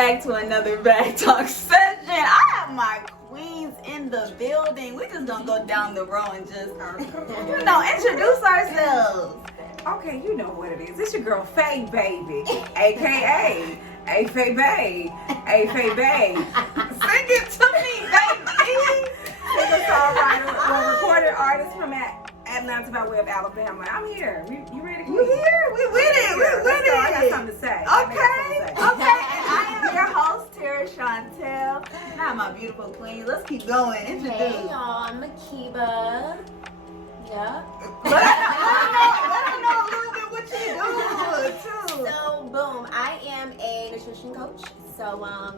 back to another Back Talk session. I have my queens in the building. We just gonna go down the row and just, introduce ourselves. Okay, you know what it is. It's your girl, Faye Baby, a.k.a. A-Faye Bae, A-Faye Bae. Sing it to me, baby. Singer-songwriter, recorded artist from Atlanta by way of Alabama. I'm here. You ready? We here. We with it. We with it. I got something to say. Okay. And I am your host, Tara Chantel. Now my beautiful queen. Let's keep going. Introduce. Hey y'all, I'm Akiba. Yeah. Let them know a little bit what you do too. So boom, I am a nutrition coach. So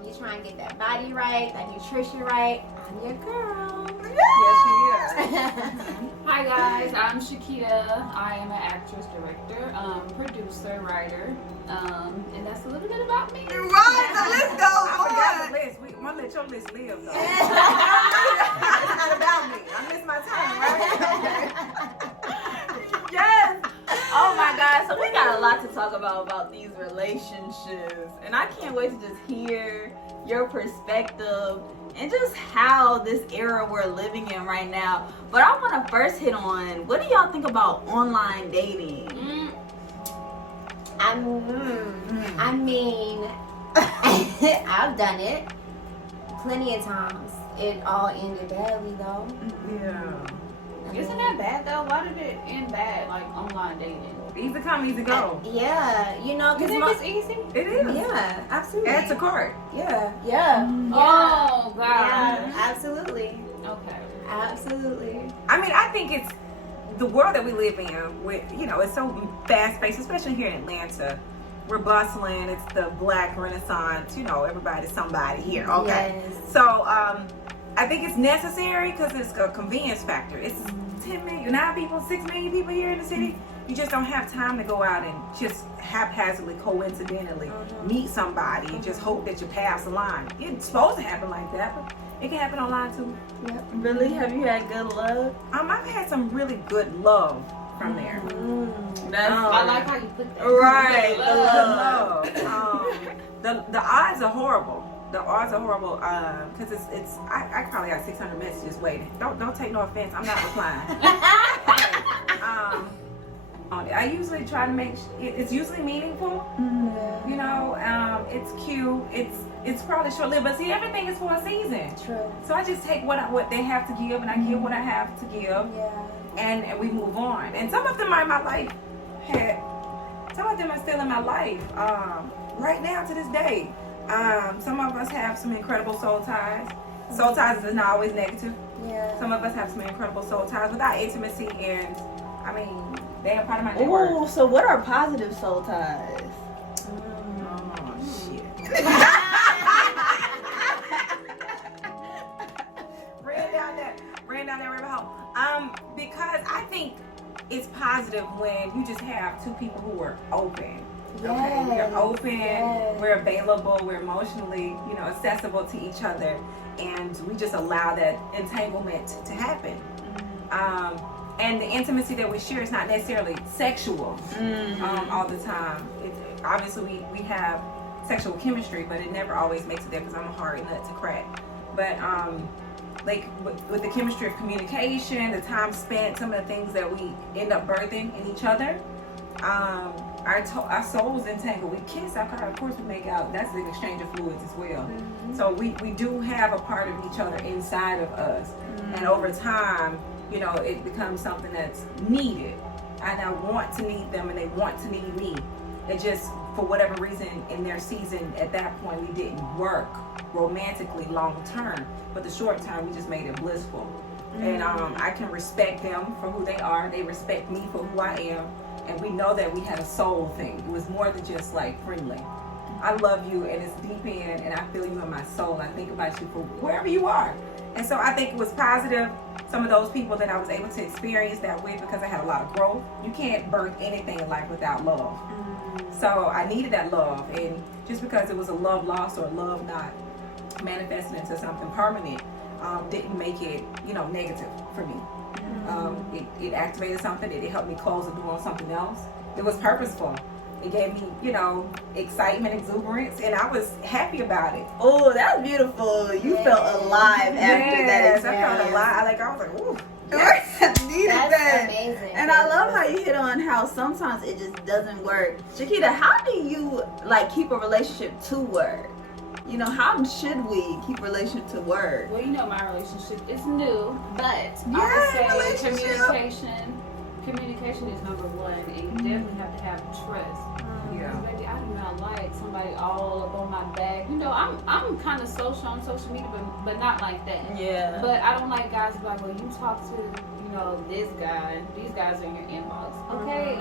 you try and get that body right, that nutrition right. I'm your girl. Yes, she is. Hi guys, I'm Shakita. I am an actress, director, producer, writer, and that's a little bit about me. Right, so let's go I forgot on. the list. We want to let your list live, though. It's not about me. I missed my time, right? Yes. Oh my God. So we got a lot to talk about these relationships, and I can't wait to just hear your perspective and just how this era we're living in right now. But I want to first hit on, what do y'all think about online dating? I mean, I've done it plenty of times. It all ended badly though. Yeah. Isn't that bad though? Why did it end bad, like online dating? Easy come, easy go. Yeah, you know, You because think it's easy? It is. yeah, absolutely. Add to cart. Yeah. Oh God. Yeah, absolutely. Okay. Absolutely. I mean, I think it's the world that we live in. With it's so fast paced, especially here in Atlanta. We're bustling. It's the Black Renaissance. Everybody's somebody here. Okay. Yes. So I think it's necessary because it's a convenience factor. It's 10 million, 9 people, 6 million people here in the city. You just don't have time to go out and just haphazardly, coincidentally meet somebody and just hope that your paths align. It's supposed to happen like that, but it can happen online too. Yep. Really? Have you had good luck? I've had some really good love from there. I like how you put that. Right. Good love. The odds are horrible. The odds are horrible because I probably got 600 messages waiting. Don't take no offense. I'm not replying. I usually try to make it's usually meaningful. It's cute. It's probably short lived, but see, everything is for a season. True. So I just take what they have to give, and I give what I have to give, Yeah. and we move on. And some of them are in my life. Some of them are still in my life right now to this day. Some of us have some incredible soul ties. Soul ties is not always negative. Yeah. Some of us have some incredible soul ties without intimacy, and I mean, they are part of my network. Ooh, so what are positive soul ties? Oh shit. Ran down that rabbit hole. Because I think it's positive when you just have two people who are open. Okay, we're open, we're available, we're emotionally, accessible to each other, and we just allow that entanglement to happen. And the intimacy that we share is not necessarily sexual all the time. Obviously, we have sexual chemistry, but it never always makes it there because I'm a hard nut to crack. But like with the chemistry of communication, the time spent, some of the things that we end up birthing in each other, our souls entangle. We kiss, of course we make out. That's an exchange of fluids as well. So we do have a part of each other inside of us, and over time, it becomes something that's needed. And I want to need them, and they want to need me. It just, for whatever reason, in their season at that point, we didn't work romantically long term, but the short term we just made it blissful. And I can respect them for who they are. They respect me for who I am. And we know that we had a soul thing. It was more than just like friendly. I love you, and it's deep in, and I feel you in my soul. I think about you for wherever you are. And so I think it was positive. Some of those people that I was able to experience that with, because I had a lot of growth. You can't birth anything in life without love. So I needed that love, and just because it was a love lost or love not manifested into something permanent, didn't make it, negative for me. It activated something. It helped me close the door on something else. It was purposeful. It gave me, you know, excitement, exuberance, and I was happy about it. Oh, that's beautiful. You felt alive after that Yes, I felt experience. alive. Like, I was like, ooh. Needed That's that. amazing. And I love how you hit on how sometimes it just doesn't work. Shakita, how do you like keep a relationship to work? You know, how should we keep a relationship to work? Well, you know, my relationship is new, but Yeah, I would say relationship. communication is number one, and you definitely have to have trust. Yeah. Because, baby, I do not like somebody all up on my back. You know, I'm kind of social on social media, but not like that. Yeah. But I don't like guys who are like, well, you talk to, you know, this guy. These guys are in your inbox. Okay,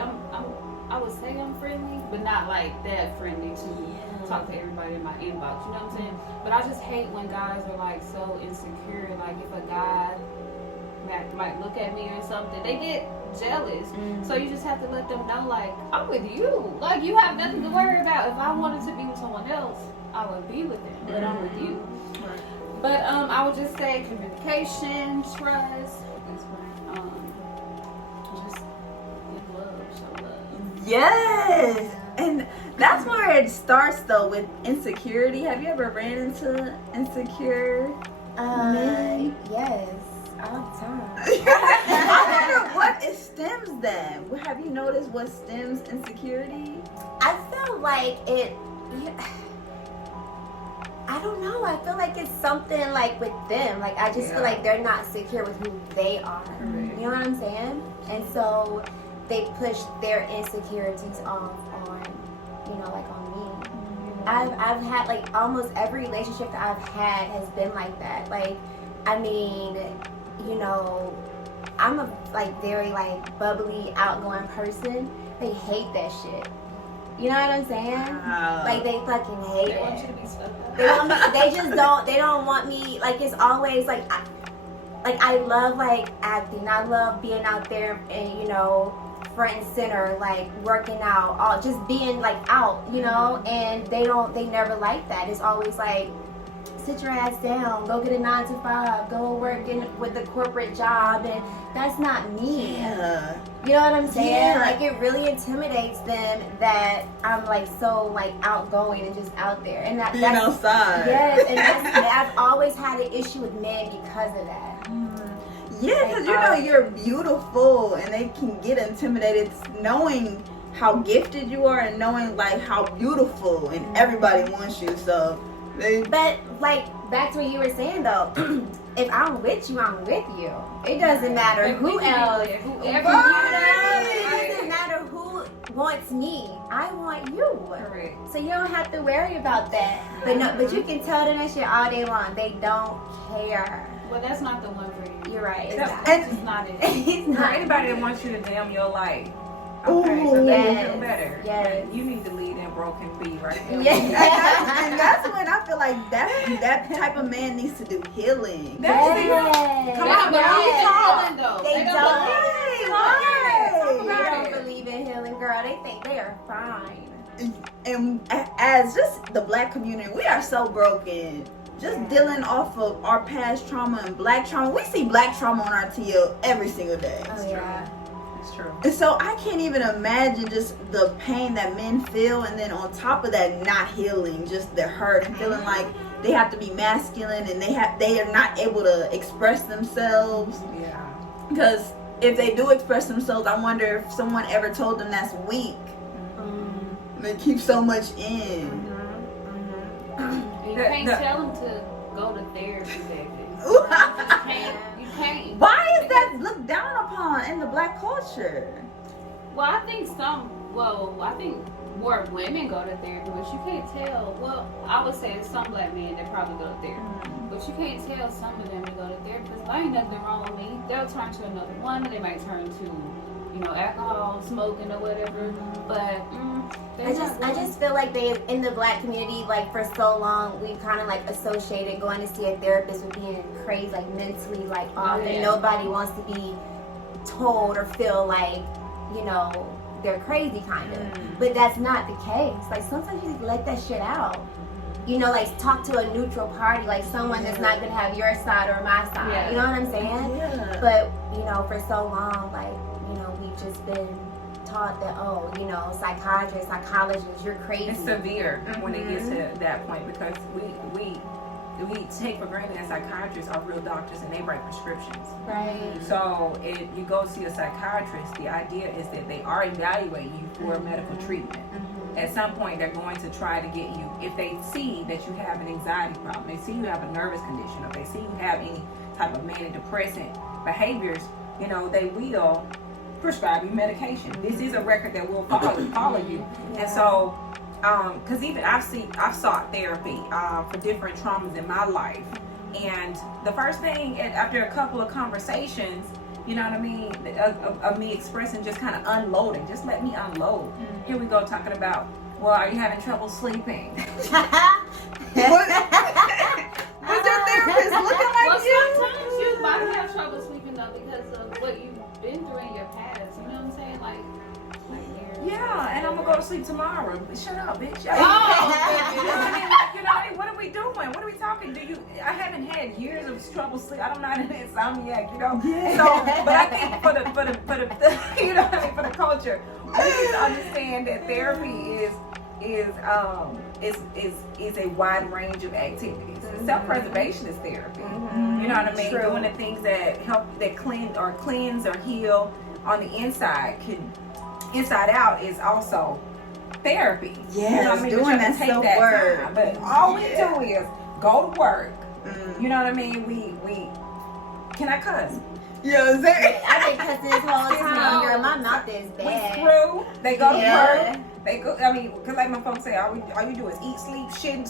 I would say I'm friendly, but not like that friendly to talk to everybody in my inbox. You know what I'm saying? But I just hate when guys are like so insecure. Like if a guy might look at me or something, they get jealous. So you just have to let them know, like, I'm with you. Like, you have nothing to worry about. If I wanted to be with someone else, I would be with them, but I'm with you. But I would just say communication, trust, just give love, show love. Yes. And that's where it starts though with insecurity. Have you ever ran into insecure men? Yes, all the time. I wonder what it stems then. Have you noticed what stems insecurity? I feel like it. I don't know. I feel like it's something like with them. Like I just feel like they're not secure with who they are. Correct. You know what I'm saying? And so they push their insecurities off on, you know, like on me. I've had like almost every relationship that I've had has been like that. Like, I mean, you know, I'm a like very like bubbly, outgoing person. They hate that shit. You know what I'm saying? Like they fucking hate They want you it. to be stuck up. They want me, they just don't. They don't want me. Like it's always like, I love like acting. I love being out there and you know, front and center, like working out, all just being like out, you know. And they never like that. It's always like, sit your ass down, go get a 9 to 5, go work with the corporate job, and that's not me. Yeah. You know what I'm saying? Yeah. Like it really intimidates them that I'm like so like outgoing and just out there, and Being that's outside. yes, and I've always had an issue with men because of that. Yeah, because you know you're beautiful, and they can get intimidated knowing how gifted you are and knowing like how beautiful, and everybody wants you. So they. But like back to what you were saying though, if I'm with you, I'm with you. It doesn't matter Like, we who can be else. there, whoever You you know, know. it doesn't matter who wants me. I want you. Correct. So you don't have to worry about that. But no, but you can tell them that shit all day long. They don't care. Well, that's not the one for you. You're right. It's That's- not. That's just not it. It's For not. anybody that wants you to dim your light, okay, so they Yes, feel better. yes. You need to lead in broken B right there. And that's when I feel like that type of man needs to do healing. Yes. Come But on, they don't girl. be healing, though. They don't don't. Right, They right. don't believe in healing, girl. They think they are fine. And as just the black community, we are so broken. Just dealing off of our past trauma and black trauma. We see black trauma on our TL every single day. Oh yeah. It's true. And so I can't even imagine just the pain that men feel, and then on top of that, not healing, just the hurt and feeling like they have to be masculine and they are not able to express themselves. Yeah. Because if they do express themselves, I wonder if someone ever told them that's weak. They keep so much in. You The- can't the- tell them to go to therapy, baby. You can't. Why is that looked down upon in the black culture? Well, I think I think more women go to therapy, but you can't tell. Well, I would say some black men that probably go to therapy, but you can't tell some of them to go to therapy because there ain't nothing wrong with me. They'll turn to another woman. They might turn to, you know, alcohol, smoking, or whatever. But I just feel like they in the black community, like for so long we've kind of like associated going to see a therapist with being crazy, like mentally like off, yeah. and nobody wants to be told or feel like, you know, they're crazy kind of. But that's not the case. Like sometimes you just let that shit out. You know, like talk to a neutral party, like someone that's not gonna have your side or my side. Yeah. You know what I'm saying? Yeah. But you know, for so long, like, you know, we've just been taught that, psychiatrists, psychologists, you're crazy. It's severe when it gets to that point, because we take for granted that psychiatrists are real doctors and they write prescriptions. Right. So if you go see a psychiatrist, the idea is that they are evaluating you for medical treatment. At some point, they're going to try to get you, if they see that you have an anxiety problem, they see you have a nervous condition, or they see you have any type of manic depressant behaviors, they will prescribe you medication. This is a record that will follow you. And so, because even I've sought therapy for different traumas in my life, and the first thing after a couple of conversations, you know what I mean, of me expressing, just kind of unloading, just let me unload. Here we go, talking about, well, are you having trouble sleeping? Was your therapist looking like you? Sometimes you might have trouble sleeping though, because of what you've been through in your past. You know what I'm saying? Like yeah, and I'm gonna go to sleep tomorrow. Shut up, bitch. oh, You know what I mean? Like, hey, what are we doing? What are we talking? I haven't had years of trouble sleep. I'm not an insomniac, Yeah. So, but I think for the you know what I mean, for the culture, we need to understand that therapy is a wide range of activities. Self-preservation is therapy. You know what I mean? True. Doing the things that help, that cleanse or heal on the inside inside out is also therapy. Yes, you know what I mean? doing that self-work. Time. But all we do is go to work. You know what I mean? We can I cuss? Yeah, exactly. I've been cussing this whole time. Girl, my mouth is We bad. screw. They go to Yeah. work. They go. I mean, because like my folks say, all you do is eat, sleep, shit, and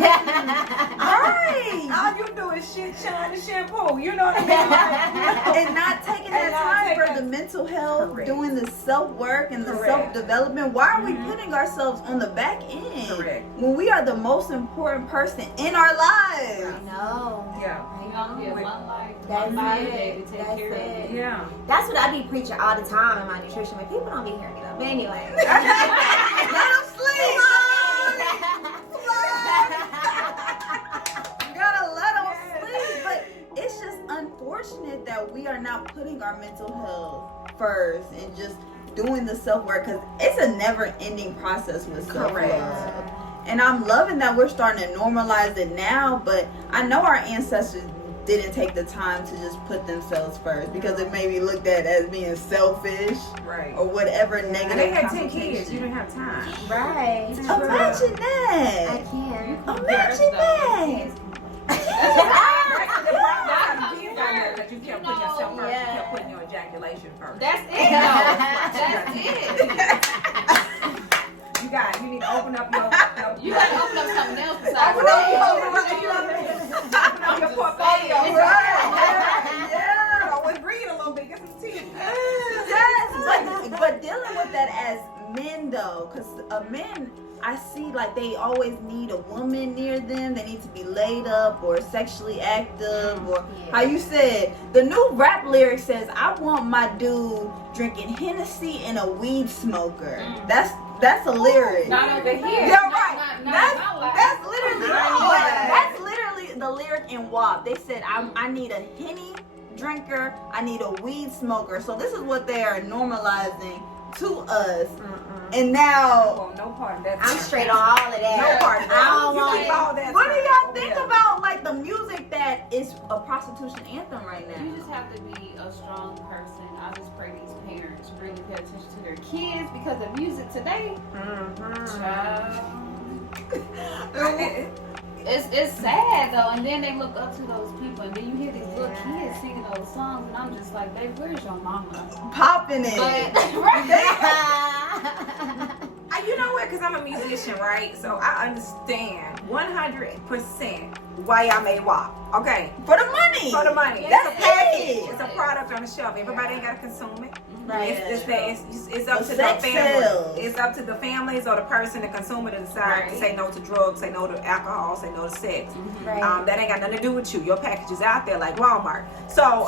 Right. all you do is shit, shine, and shampoo. You know what I mean? Like, And not taking that And not time taking for the mental health, Correct. doing the self-work and the Correct. self-development. Why are we putting ourselves on the back end? Correct. When we are the most important person in our lives. I know. yeah, you only have one life, That's one body it. day to take That's care of it. it. yeah. That's what I be preaching all the time in my nutrition, but people don't be hearing it up. But anyway. Let them sleep. You gotta let them sleep. But it's just unfortunate that we are not putting our mental health first and just doing the self-work, because it's a never-ending process with self-love. Correct. And I'm loving that we're starting to normalize it now, but I know our ancestors didn't take the time to just put themselves first, because it may be looked at as being selfish Right. or whatever negative And they had 10 connotation. kids. You didn't have time. Right. Imagine that. I can. Imagine that. That you kept putting yourself first. You kept putting your ejaculation first. That's it though. That's it. You need to open up your You gotta open up something else besides open up that. open up your portfolio. Yeah. Always breathe a little bit. Get some tea. Yes, but dealing with that as men though, because men, I see like they always need a woman near them. They need to be laid up or sexually active, or how you said the new rap lyric says, "I want my dude drinking Hennessy and a weed smoker." That's a lyric. Not over here. Yeah, right. Not That's literally Right. that's literally the lyric in WAP. They said, I need a Henny drinker, I need a weed smoker. So this is what they are normalizing to us. And now No part of that. I'm straight on all of that. No part of that. I don't You want keep it. all that. what do y'all over think there. about like the music that is a prostitution anthem right You now? just have to be a strong person. I just pray these parents really pay attention to their kids, because the music today, child, it's sad though. And then they look up to those people, and then you hear these little kids singing those songs, and I'm just like, babe, where's your mama? Popping it. But right. You know what? Because I'm a musician, right? So I understand 100% why y'all made WAP. Okay. For the money. For the money. That's It's a package. it. It's a product on the shelf. Everybody ain't got to consume it. Right. It's up The to the sex family. sells. It's up to the families or the person, the consumer, to decide to say no to drugs, say no to alcohol, say no to sex. Right. That ain't got nothing to do with you. Your package is out there like Walmart. So,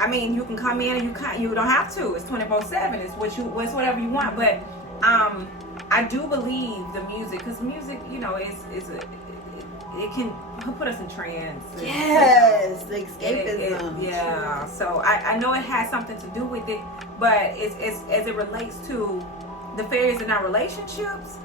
I mean, you can come in and you don't have to. It's 24/7. It's whatever you want. But I do believe the music, because music, you know, it can put us in trance. Yes, the escapism. Yeah. So I know it has something to do with it, but it's as it relates to the failures in our relationships.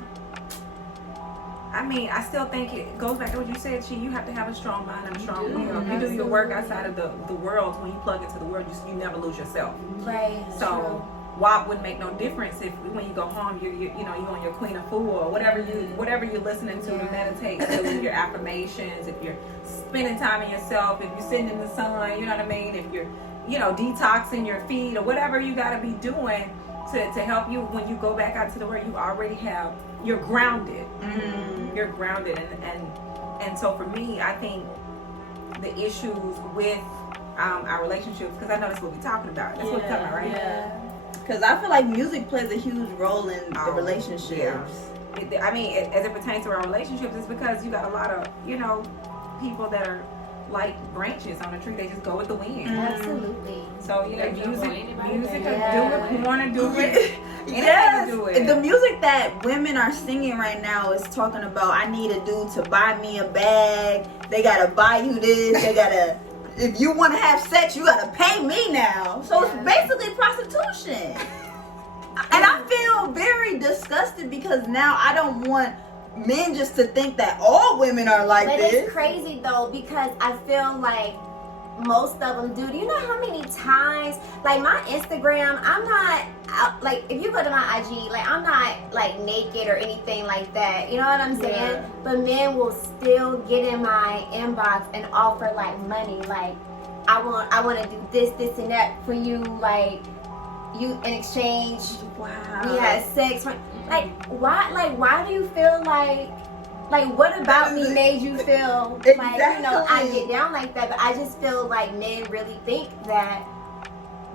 I mean, I still think it goes back to what you said, Chi. You have to have a strong mind and a strong will. If you do your work outside of the world, when you plug into the world, you never lose yourself. Right. So WAP would make no difference if when you go home, you're on your Queen of Fool or whatever you're listening to meditate, doing your affirmations. If you're spending time in yourself, if you're sitting in the sun, you know what I mean. If you're detoxing your feed or whatever you got to be doing to help you when you go back out to the world, you already have. You're grounded. You're grounded, and so for me, I think the issues with our relationships, because I know that's what we're talking about. That's what we're talking about, right? Yeah. Because I feel like music plays a huge role in the relationships. Yeah. I mean, as it pertains to our relationships, it's because you got a lot of people that are like branches on a tree. They just go with the wind. Absolutely. So music will do Yeah. it. Porn will do it. Yes, do it. the music that women are singing right now is talking about, I need a dude to buy me a bag. They gotta buy you this. They gotta, if you want to have sex, you gotta pay me now. So it's basically prostitution. And I feel very disgusted because now I don't want men just to think that all women are like But this. it's crazy though, because I feel like most of them do. Do you know how many times, like my Instagram, I'm not like, if you go to my IG, like I'm not like naked or anything like that, you know what I'm saying? Yeah. But men will still get in my inbox and offer like money, like I want to do this and that for you, like you in exchange. Wow. We had sex. Why do you feel like what about me made you feel like, I get down like that? But I just feel like men really think that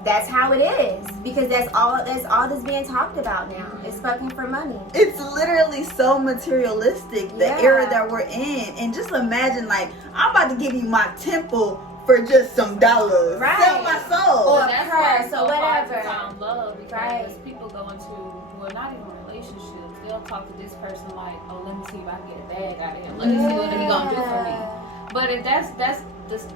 that's how it is, because that's all that's being talked about now. It's fucking for money. It's literally so materialistic, the era that we're in. And just imagine, like, I'm about to give you my temple for just some dollars. Right. Sell my soul. Or that's purse, why it's or so hard whatever. to find love, because Right. people go into, well, not even relationships. They'll talk to this person like, oh, let me see if I can get a bag out of him. Let me see what he gonna do for me. But if that's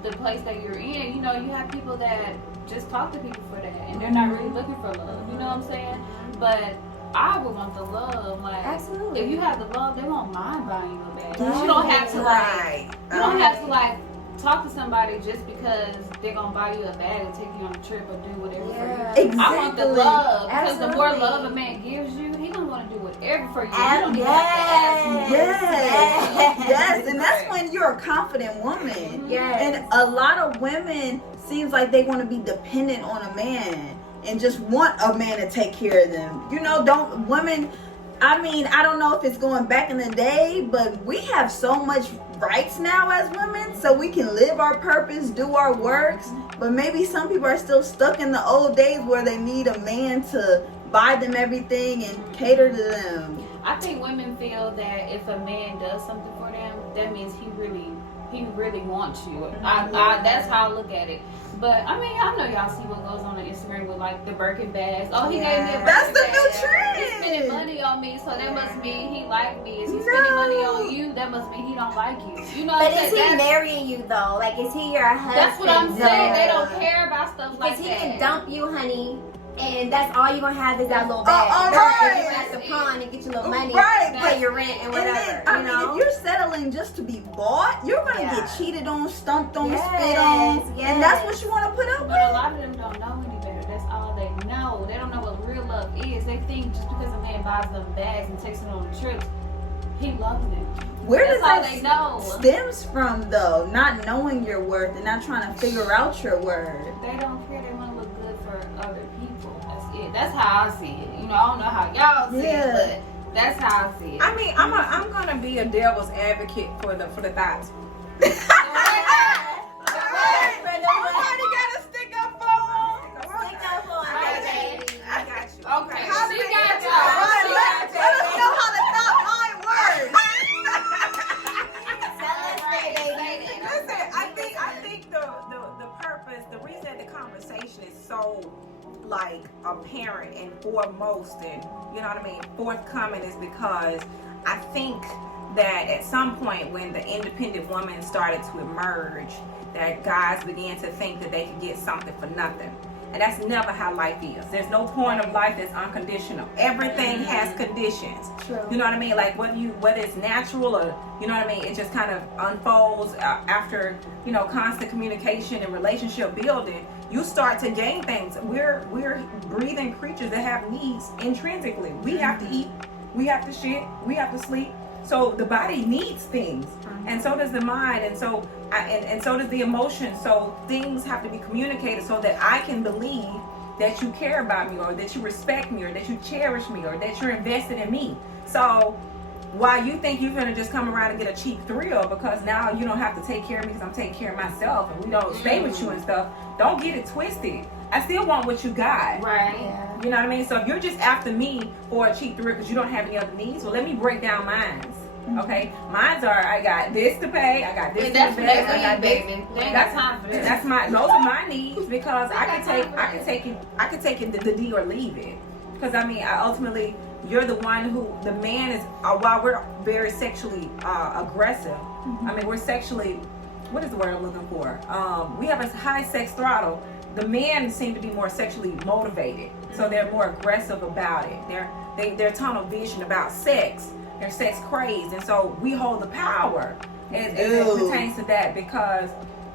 the place that you're in, you have people that just talk to people for that, and they're not really looking for love. You know what I'm saying? But I would want the love. Like, Absolutely. if you have the love, they won't mind buying you a bag. Right. You don't have to Right. you don't have to talk to somebody just because they're gonna buy you a bag and take you on a trip or do whatever for you. Exactly. I want the love, because the more Absolutely. love a man gives you, he gonna want to do whatever for you. You And don't even have to ask him. Yes. And that's when you're a confident woman. Yes. And a lot of women seems like they want to be dependent on a man and just want a man to take care of them. I mean, I don't know if it's going back in the day, but we have so much rights now as women, so we can live our purpose, do our works. But maybe some people are still stuck in the old days where they need a man to buy them everything and cater to them. I think women feel that if a man does something for them, that means he really wants you. That's how I look at it. But I mean, I know y'all see what goes on Instagram with like the Birkin bags. Oh, he gave me a Birkin That's the bag. new trend. He's spending money on me, so that must mean he like me. Is he spending money on you? That must mean he don't like you. You know what But I'm is he saying? marrying you though? Like, is he your husband? That's what I'm saying. though? They don't care about stuff like Because that. he can dump you, honey, and that's all you're gonna have is that little bag. all Or right. you at the pawn and get your little money, Right, pay your rent and whatever. And then, you know? if you're settling just to be bought, you're gonna Yeah. get cheated on, stumped on, Yes, spit on, yes. and that's what you want to put up But a with. lot of them don't know any better. That's all they know. They don't know what real love is. They think just because a man buys them bags and takes them on trips, he loves them. Where That's does all that they know. stems from, though? Not knowing your worth and not trying to figure out your worth. They don't care. They want to look good for other people. That's it. That's how I see it. I don't know how y'all see it, but that's how I see it. I mean, I'm gonna be a devil's advocate for the thoughts. Somebody gotta stick up for I got you. Okay, How she do they got get you. that? Let us know how the thought line works. Listen, I think the purpose, the reason that the conversation is so like apparent and foremost and forthcoming is because I think that at some point when the independent woman started to emerge, that guys began to think that they could get something for nothing. And that's never how life is. There's no point of life that's unconditional. Everything has conditions. True. You know what I mean? Like whether it's natural or, you know what I mean, it just kind of unfolds after, you know, constant communication and relationship building. You start to gain things. We're breathing creatures that have needs intrinsically. We have to eat, we have to shit, we have to sleep. So the body needs things, and so does the mind, and so so does the emotion. So things have to be communicated so that I can believe that you care about me, or that you respect me, or that you cherish me, or that you're invested in me. So while you think you're gonna just come around and get a cheap thrill because now you don't have to take care of me because I'm taking care of myself, and we don't stay with you and stuff, don't get it twisted. I still want what you got. Right. Yeah. You know what I mean? So if you're just after me for a cheap thrill because you don't have any other needs, well, let me break down mines. Okay, mines are, I got this to pay, I got this to That's pay, what I they got need, this. baby. They ain't got time for this. That's those are my needs because I can take it the D or leave it. Because I mean, ultimately, you're the one who the man is. While we're very sexually aggressive, I mean, we're sexually. What is the word I'm looking for? We have a high sex throttle. The men seem to be more sexually motivated, so they're more aggressive about it. They're tunnel vision about sex. They're sex crazed, and so we hold the power as it pertains to that because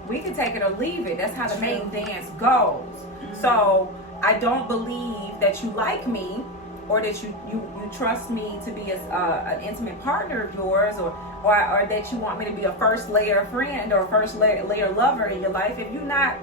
we can take it or leave it. That's how the main dance goes. So I don't believe that you like me or that you trust me to be an intimate partner of yours or that you want me to be a first layer friend or a first layer lover in your life if you're not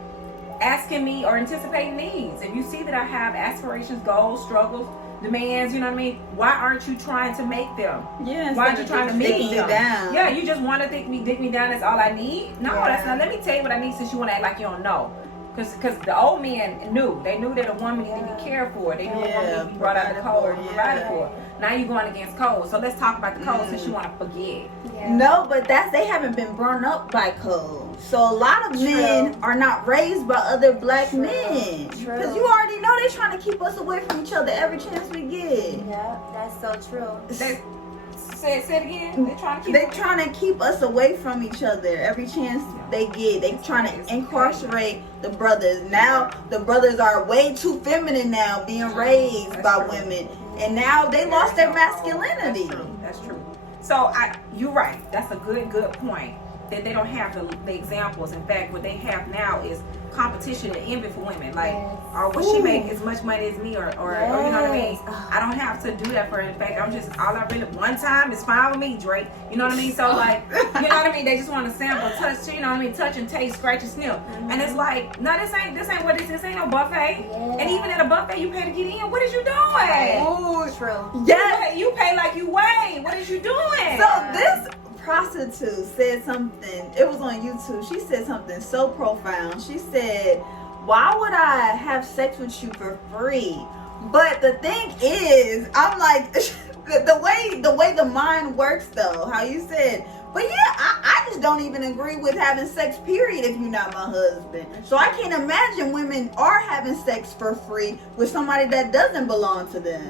asking me or anticipating needs. If you see that I have aspirations, goals, struggles, demands, you know what I mean? Why aren't you trying to make them? Yeah. Why aren't you trying to meet them? Down. Yeah, you just want to dig me down. That's all I need. No, that's not. Let me tell you what I need since you want to act like you don't know. Because the old men knew. They knew that a woman needed to be cared for. They knew a woman needed to be brought out of the cold and provided for. Now you're going against cold. So let's talk about the cold since you want to forget. Yeah. No, but they haven't been brought up by code. So a lot of men are not raised by other black men. Because you already know they're trying to keep us away from each other every chance we get. Yeah, that's so true. Say it again. They're trying to keep us away from each other every chance they get. They're trying to incarcerate the brothers. Now the brothers are way too feminine now, being raised by women, and now they lost their masculinity. That's true. So you're right. That's a good point. That they don't have the examples. In fact, what they have now is competition and envy for women. Like, or will she make as much money as me, or you know what I mean? I don't have to do that for her. In fact, one time is fine with me, Drake. You know what I mean? So like, you know what I mean? They just want to sample, touch, you know what I mean? Touch and taste, scratch and sniff. And it's like, no, this ain't what this ain't no buffet. Yeah. And even at a buffet, you pay to get in. What is you doing? Oh, True. yes. You pay like you weigh. What is you doing? So this prostitute said something, it was on YouTube, she said something so profound. She said, why would I have sex with you for free? But the thing is, I'm like, the way the mind works though, how you said, but yeah, I just don't even agree with having sex, period, if you're not my husband. So I can't imagine women are having sex for free with somebody that doesn't belong to them.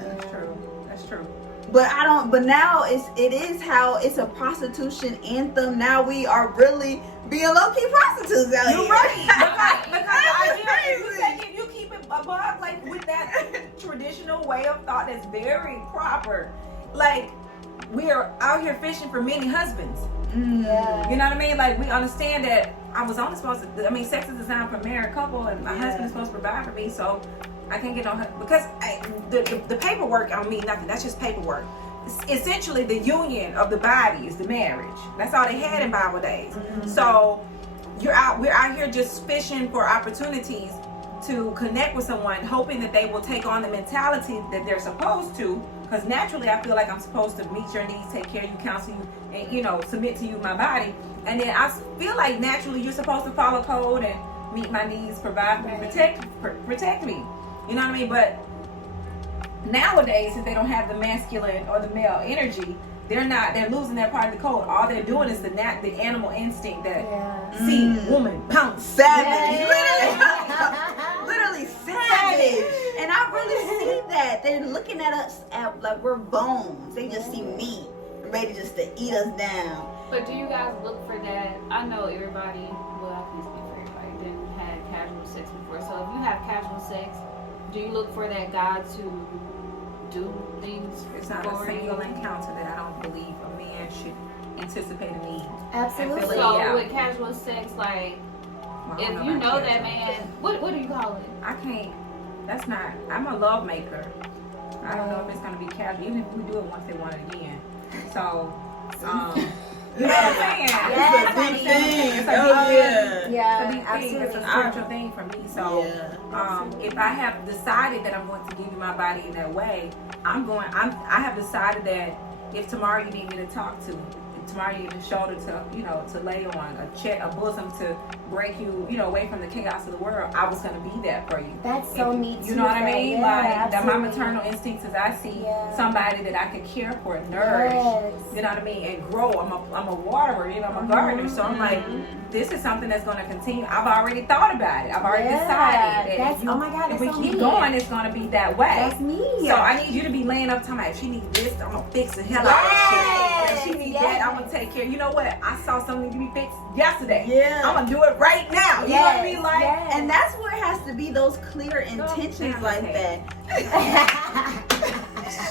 That's true. But now it is how it's a prostitution anthem. Now we are really being low-key prostitutes out here. You're right. Because you keep it above, like with that traditional way of thought that's very proper. Like, we are out here fishing for many husbands. Yeah. You know what I mean? Like, we understand that I was only supposed to, sex is designed for a married couple, and my husband is supposed to provide for me, so I can't get no husband. Because the paperwork don't mean nothing. That's just paperwork. Essentially, the union of the body is the marriage. That's all they had in Bible days. So we're out here just fishing for opportunities to connect with someone, hoping that they will take on the mentality that they're supposed to. Because naturally, I feel like I'm supposed to meet your needs, take care of you, counsel you, and submit to you, my body. And then I feel like naturally you're supposed to follow code and meet my needs, provide for me, protect me. You know what I mean? But nowadays, if they don't have the masculine or the male energy, they're losing that part of the code. All they're doing is the animal instinct that see woman pounce, savage, literally savage. And I really see that they're looking at us like we're bones. They just see meat. ready just to eat us down. But do you guys look for that? I know everybody, well, I can speak for everybody, didn't had casual sex before. So if you have casual sex, do you look for that guy to do things It's not for a single you? encounter that I don't believe a man should anticipate a need. Absolutely. So, So with casual sex, like, Well, I if don't you know about that casual. man, what do you call it? I can't. That's not. I'm a love maker. I don't know if it's gonna be casual, even if we do it once, they want it again. So, you know what I'm saying? Yes, It's a big honey. thing. It's a Oh, big yeah. Yeah, It's a big thing. It's a absolutely. spiritual thing for me. So, Yeah. if I have decided that I'm going to give you my body in that way, I have decided that if tomorrow you need me to talk to, if tomorrow you need a shoulder to lay on, a bosom to break you, away from the chaos of the world, I was going to be that for you. That's so If- me too. You know what I mean? Yeah, Like that, my absolutely. maternal instincts is I see Yeah. somebody that I could care for, nourish. Yes. You know what I mean? And grow. I'm a waterer. I'm a gardener. So I'm like, this is something that's going to continue. I've already thought about it. I've already Yeah, decided that that's- oh my God, if that's we so keep me. going, it's going to be that way. That's me. So I need you to be laying up talking about if she needs this, I'm gonna fix the hell out of Yes, shit. If she needs yes. that, I'm gonna take care. You know what? I saw something to be fixed yesterday. Yeah. I'm gonna do it right now. You know what I mean? Like, yes. And that's where it has to be those clear intentions like that.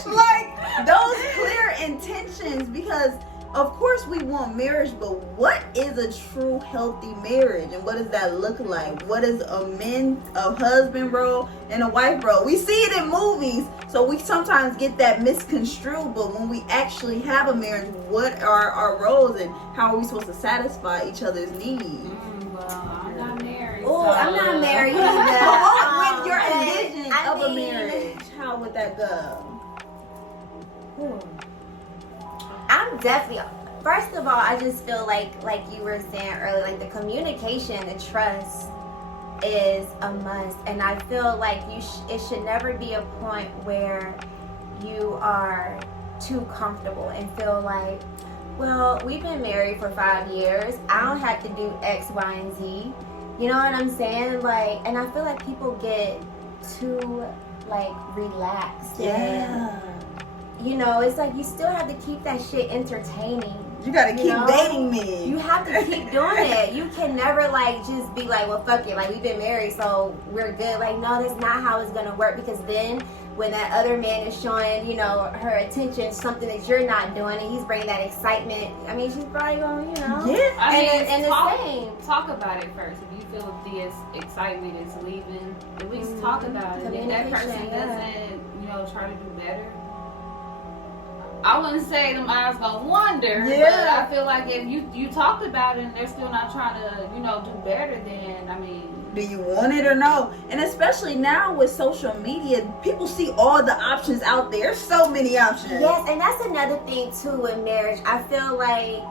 Like those clear intentions, because of course we want marriage, but what is a true healthy marriage and what does that look like? What is a husband role and a wife role? We see it in movies, so we sometimes get that misconstrued, but when we actually have a marriage, what are our roles and how are we supposed to satisfy each other's needs? Well, I'm not married. Oh, so- I'm not married But either. with your But, envision I of a mean, marriage, how would that go? I'm definitely. First of all, I just feel like you were saying earlier, like the communication, the trust is a must, and I feel like it should never be a point where you are too comfortable and feel like, well, we've been married for 5 years. I don't have to do X, Y, and Z. You know what I'm saying? Like, and I feel like people get too relaxed. And, it's like you still have to keep that shit entertaining. You gotta keep know? dating me. You have to keep doing it. You can never just be like, well, fuck it. Like, we've been married, so we're good. Like, no, that's not how it's gonna work, because then when that other man is showing, her attention, something that you're not doing, and he's bringing that excitement, I mean, she's probably going, Yeah. I mean, and the same. talk about it first. If you feel the excitement is leaving, at least talk about it. If that person Communication, doesn't, try to do better, I wouldn't say them eyes gonna wander, Yeah. but I feel like if you talked about it and they're still not trying to, do better, then I mean, Do you want it or no? And especially now with social media, people see all the options out there. So many options. Yes, and that's another thing too with marriage. I feel like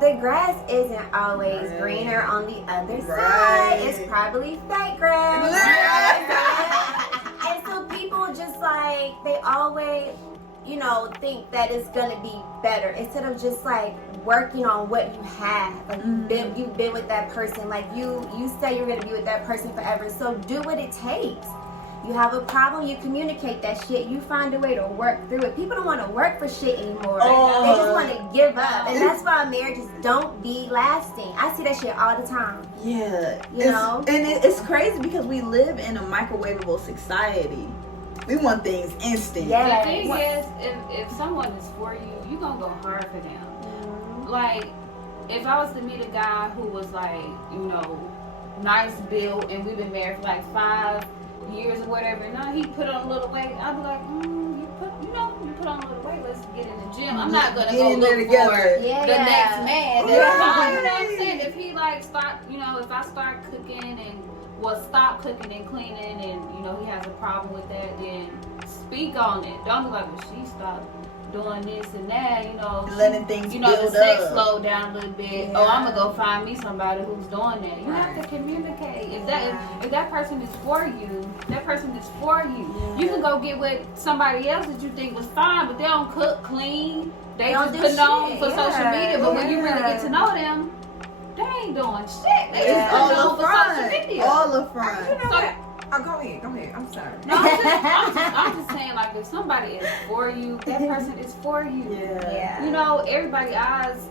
the grass isn't always Right. greener on the other Right. side. It's probably fake grass. Yeah. And so people just they always, think that it's gonna be better instead of just working on what you have. Like you've been with that person. Like you say you're gonna be with that person forever. So do what it takes. You have a problem, you communicate that shit. You find a way to work through it. People don't want to work for shit anymore. They just want to give up, and that's why marriages don't be lasting. I see that shit all the time. Yeah. You know? And it's crazy because we live in a microwavable society. We want things instant. Yeah. the thing is, if someone is for you, you gonna go hard for them. Like, if I was to meet a guy who was nice built, and we've been married for 5 years or whatever, now he put on a little weight, I'd be like, you put on a little weight, let's get in the gym. I'm not gonna Get go in there look together. for Yeah. the next man. Right. That's fine. You know what I'm saying? If he start, if I start cooking and stop cooking and cleaning, and he has a problem with that, then speak on it. Don't be like, well, she stopped doing this and that, Letting things the build sex up. slowed down a little bit. Yeah. Oh, I'm gonna go find me somebody who's doing that. You have Right. to communicate. If that person is for you, that person is for you. You can go get with somebody else that you think was fine, but they don't cook, clean. They Don't just do put on shit. for social Yeah. media. But when you really get to Yeah. know them, they ain't doing shit. They It's just all put a on for social front. media. All a front. You know So- what? Oh, go ahead. I'm sorry. No, I'm just saying, like, if somebody is for you, that person is for you. Yeah. You know, everybody's eyes,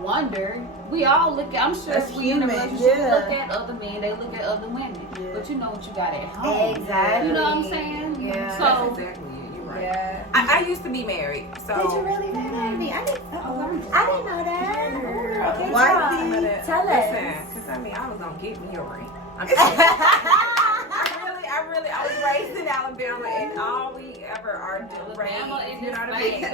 wonder. We all look at, I'm sure That's if we in a human, relationship, we yeah. look at other men, they look at other women. Yeah. But you know what you got at home. Exactly. You know what I'm saying? Yeah. So, That's exactly it. You're right. Yeah. I used to be married, so. Did you really marry me? I didn't know that. Okay, Wifey. Tell us. Listen, because I was gonna get me a ring. I was raised in Alabama, and all we ever are Alabama raised, in you this know what place, I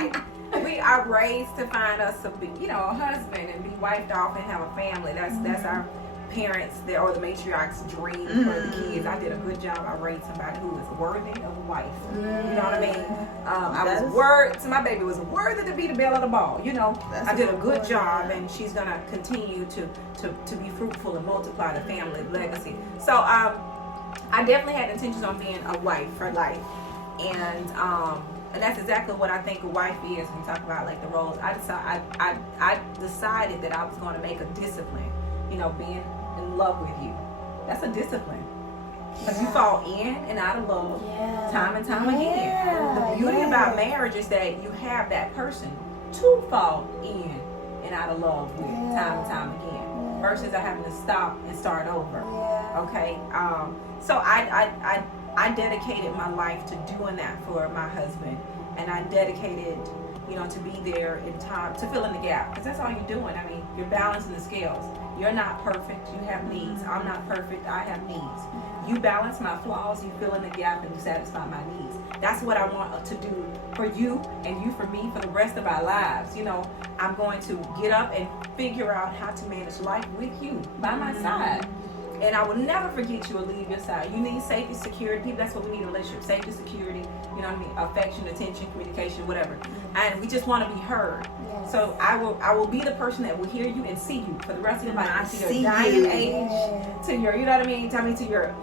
mean? baby. We are raised to find us a husband and be wiped off and have a family. That's our parents, or the matriarch's dream for the kids. I did a good job. I raised somebody who was worthy of a wife. You know what I mean? So my baby was worthy to be the belle of the ball. I did a good job, and she's gonna continue to be fruitful and multiply the family legacy. So I definitely had intentions on being a wife for life, and that's exactly what I think a wife is. When we talk about like the roles, I decided that I was going to make a discipline. Being in love with you, that's a discipline. Because you fall in and out of love time and time again. The beauty about marriage is that you have that person to fall in and out of love with time and time again, versus having to stop and start over. Okay, so I dedicated my life to doing that for my husband, and I dedicated, to be there in time to fill in the gap, because that's all you're doing. I mean, you're balancing the scales. You're not perfect. You have needs. I'm not perfect. I have needs. You balance my flaws. You fill in the gap, and you satisfy my needs. That's what I want to do for you, and you for me, for the rest of our lives. I'm going to get up and figure out how to manage life with you by my side. And I will never forget you or leave your side. You need safety, security. That's what we need in a relationship. Safety, security, affection, attention, communication, whatever. And we just want to be heard. Yes. So I will be the person that will hear you and see you for the rest of your life. To your dying age, to your, to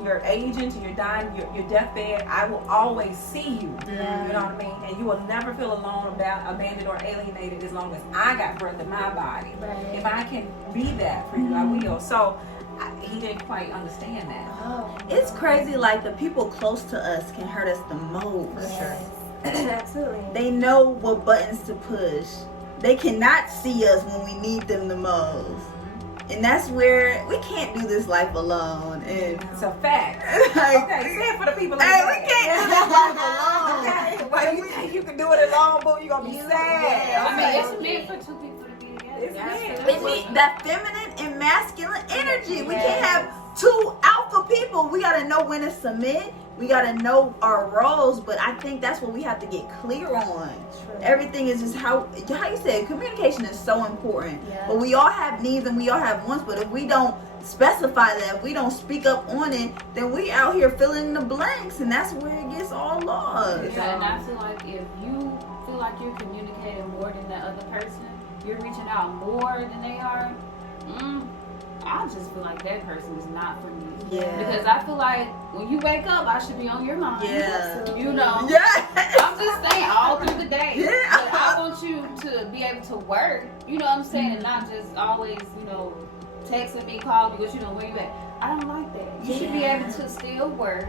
your aging, to your dying, your deathbed. I will always see you. Yeah. You know what I mean? And you will never feel alone, abandoned, or alienated as long as I got breath in my body. Right. If I can be that for you, I will. So he didn't quite understand that. Oh, it's crazy. Like, the people close to us can hurt us the most. Yes. Absolutely. They know what buttons to push. They cannot see us when we need them the most. And that's where we can't do this life alone. And it's a fact. Like, okay, say it for the people. Hey, we can't do this life alone. Okay, why you think you can do it alone, boo? You're gonna be sad. I mean, it's meant for two people to be together. It needs that feminine and masculine energy. We can't have two alpha people. We gotta know when to submit. We gotta know our roles. But I think that's what we have to get clear on. True. Everything is just how you said. Communication is so important. Yeah. But we all have needs and we all have wants. But if we don't specify that, if we don't speak up on it, then we out here filling in the blanks, and that's where it gets all lost. Yeah, and I feel like if you feel like you're communicating more than that other person, you're reaching out more than they are, I just feel like that person is not for me. Yeah. Because I feel like when you wake up, I should be on your mind. Yeah. Yeah. I'm just saying all through the day. Yeah. But I want you to be able to work, you know what I'm saying, and not just always, texting me, calling me, where you at. I don't like that. You should be able to still work,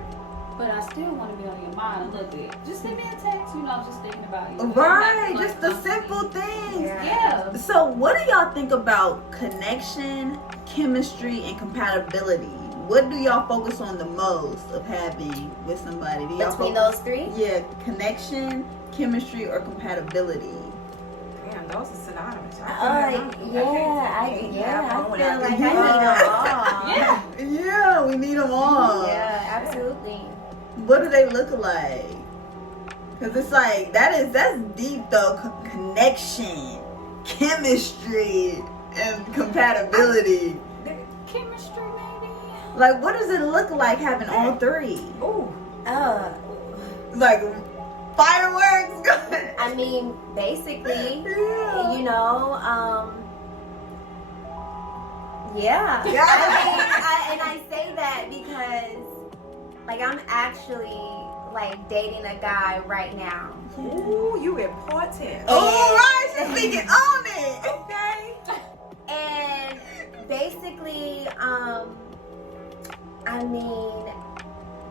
but I still want to be on your mind a little bit. Just send me a text, just thinking about you. Right, just the simple things. Yeah. So what do y'all think about connection, chemistry, and compatibility? What do y'all focus on the most of having with somebody? Do y'all Between those three? Yeah, connection, chemistry, or compatibility. Damn, those are synonymous. I feel like I need them all. Yeah. Yeah, we need them all. Yeah, absolutely. What do they look like? Because it's like, that's deep though. Connection, chemistry, and compatibility. Chemistry, maybe? Like, what does it look like having all three? Ooh. Like, fireworks? I mean, basically, yeah. And I say that because, like, I'm actually, like, dating a guy right now. Ooh, you important. Oh, right, she's speaking on it. Okay. And basically, I mean,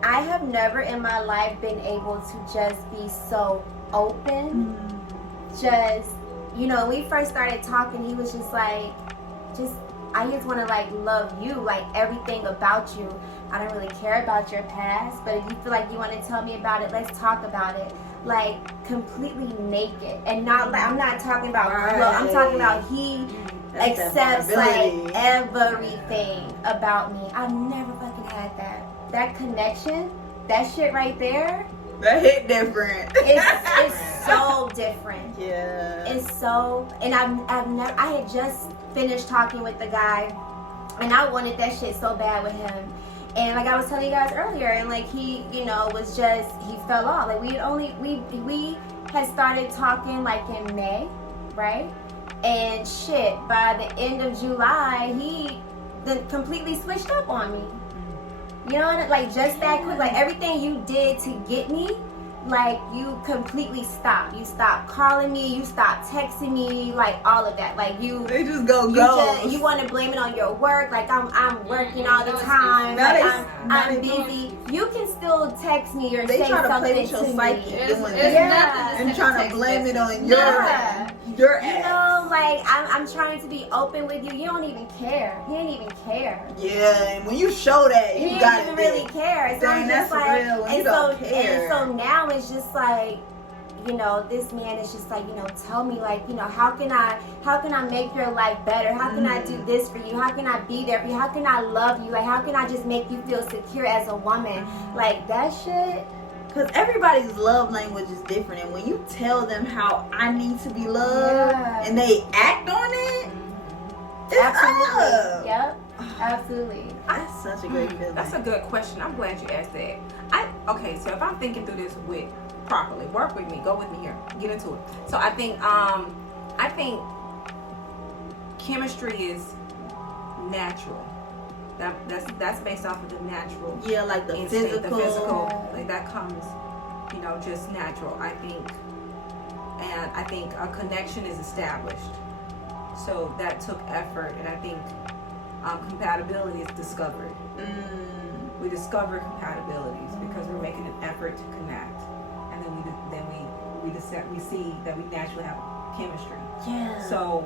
I have never in my life been able to just be so open. Just, you know, when we first started talking, he was just like, I just want to like love you, like everything about you. I don't really care about your past, but if you feel like you want to tell me about it, let's talk about it. Like completely naked, and not like, I'm not talking about clothes. I'm talking about he accepts like everything about me. I've never fucking had that. That connection, that shit right there. That hit different. It's so different. Yeah. It's so, and I've never. I had just finished talking with the guy, and I wanted that shit so bad with him. And like I was telling you guys earlier, and like he, you know, was just, he fell off. Like we had started talking like in May, right? And shit, by the end of July, he then completely switched up on me. You know, like just that quick, like everything you did to get me, like you completely stopped. You stopped calling me, you stopped texting me, like all of that. Like they just go. You want to blame it on your work, like I'm working all the time, like I'm busy. You can still text me or say something to me. And trying to blame it on your ass. You know, like I'm trying to be open with you. You don't even care. He didn't even care. Yeah, and when you show that, you got it. He didn't even really care. So I'm just like, real when you don't care. And so now it's just like, you know, this man is just like, you know, tell me, like, you know, how can I make your life better? How can I do this for you? How can I be there for you? How can I love you? Like, how can I just make you feel secure as a woman? Like that shit. Because everybody's love language is different, and when you tell them how I need to be loved, and they act on it, it's absolutely. Yep. Absolutely. That's such a great feeling. That's a good question. I'm glad you asked that. Okay, so if I'm thinking through this properly, work with me, go with me here, get into it. So I think chemistry is natural. That's based off of the natural. Yeah, like the instinct, physical. the physical, like that comes, you know, just natural. I think a connection is established. So that took effort, and I think compatibility is discovered. We discover compatibilities because we're making an effort to connect, and then we see that we naturally have chemistry. Yeah. So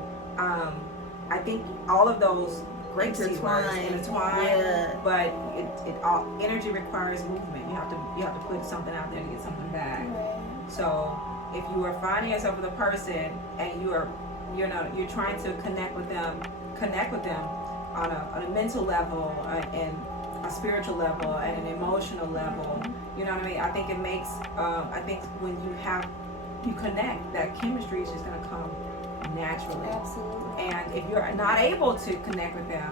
I think all of those great intertwine. Yeah. But it all energy requires movement. You have to put something out there to get something back. Right. So if you are finding yourself with a person and you're trying to connect with them on a mental level and a spiritual level and an emotional level, you know what I mean? I think it makes I think when you connect, that chemistry is just gonna come naturally. Absolutely. And if you're not able to connect with them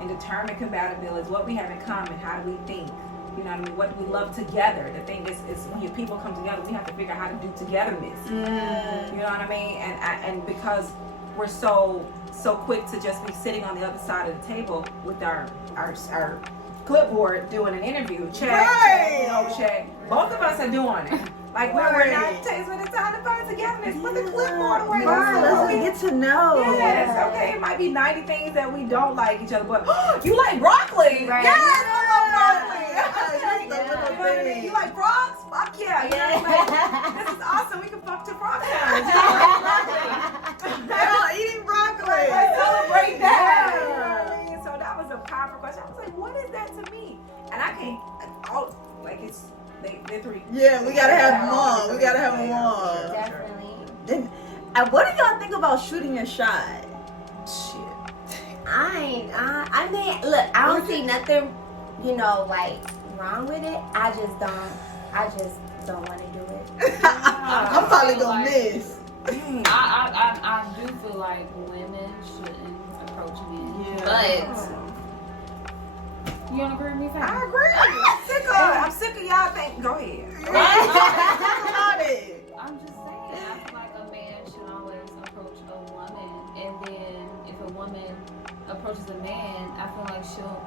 and determine compatibility, what we have in common, how do we think? You know what I mean? What do we love together? The thing is when your people come together, we have to figure out how to do togetherness. You know what I mean? And because we're so quick to just be sitting on the other side of the table with our clipboard doing an interview, check, check. Both of us are doing it. Like we're not taking the time to find togetherness. Put the clipboard away. Let's get to know. Yes, okay. It might be 90 things that we don't like each other, but you like broccoli. Right. Yes, I love broccoli. Yes, the little You know what I mean? You like frogs? Fuck yeah. You know what I mean? This is awesome. We can fuck to frog sounds. They're all eating broccoli. Let's celebrate that. You know what I mean? So that was a powerful question. I was like, what is that to me? And I can't, they're three. Yeah, we gotta have them all. We gotta have them all. Definitely. Then, what do y'all think about shooting your shot? Shit. I mean, look, I don't see nothing, you know, like wrong with it. I just don't want to do it. I'm probably gonna miss. I do feel like women shouldn't approach men, but you don't agree with me? I agree. I'm sick of y'all think. Go ahead. About it. I'm just saying, I feel like a man should always approach a woman, and then if a woman approaches a man, I feel like she'll